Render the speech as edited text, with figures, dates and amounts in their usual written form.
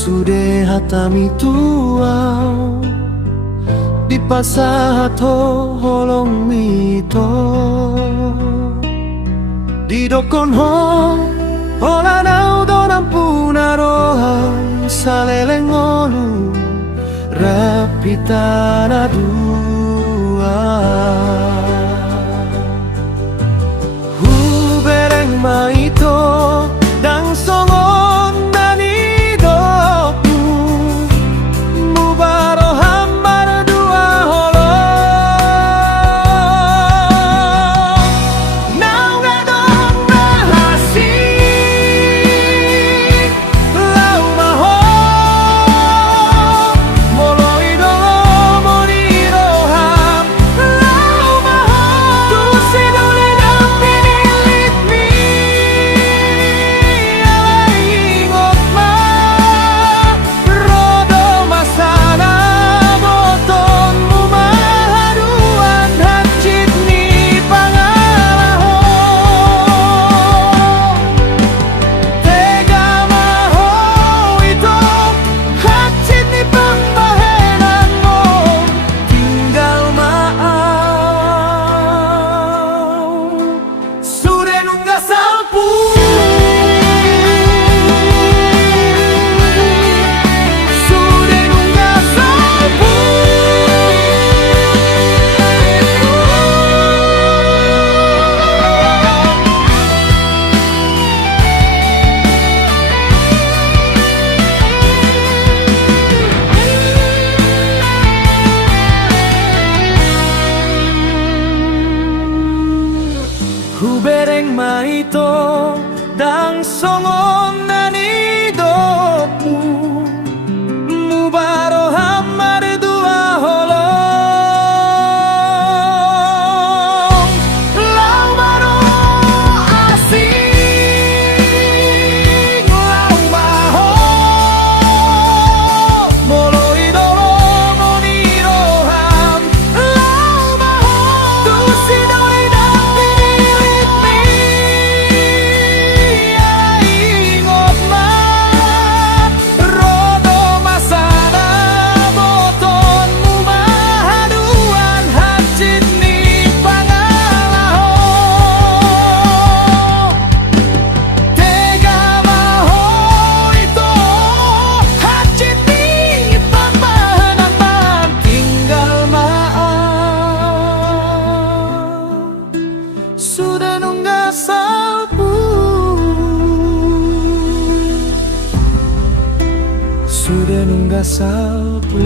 Sude hatami tuau di pasato holong mito di dokon ho hola nau donam punaroha salelengolu rapitana dua hubereng maito dang songon nani doku mubaro hambar dua holo nau ngadong rahasi lau maho moloi dolo moniroham lau maho tu sidoli dang pinilit mi hubereng maito dang songon nani doku mubaro hamar dua holong lau baro asing lau maho moloi dolo moniroham lau maho tu sidoli dang pinilit mi ingot ma rodo masana boton mumahaduan hajit ni pangalaho tega maho itu hajit ni pamahanan tinggal maaf sudah nunggak salpu sudah nunggak salpu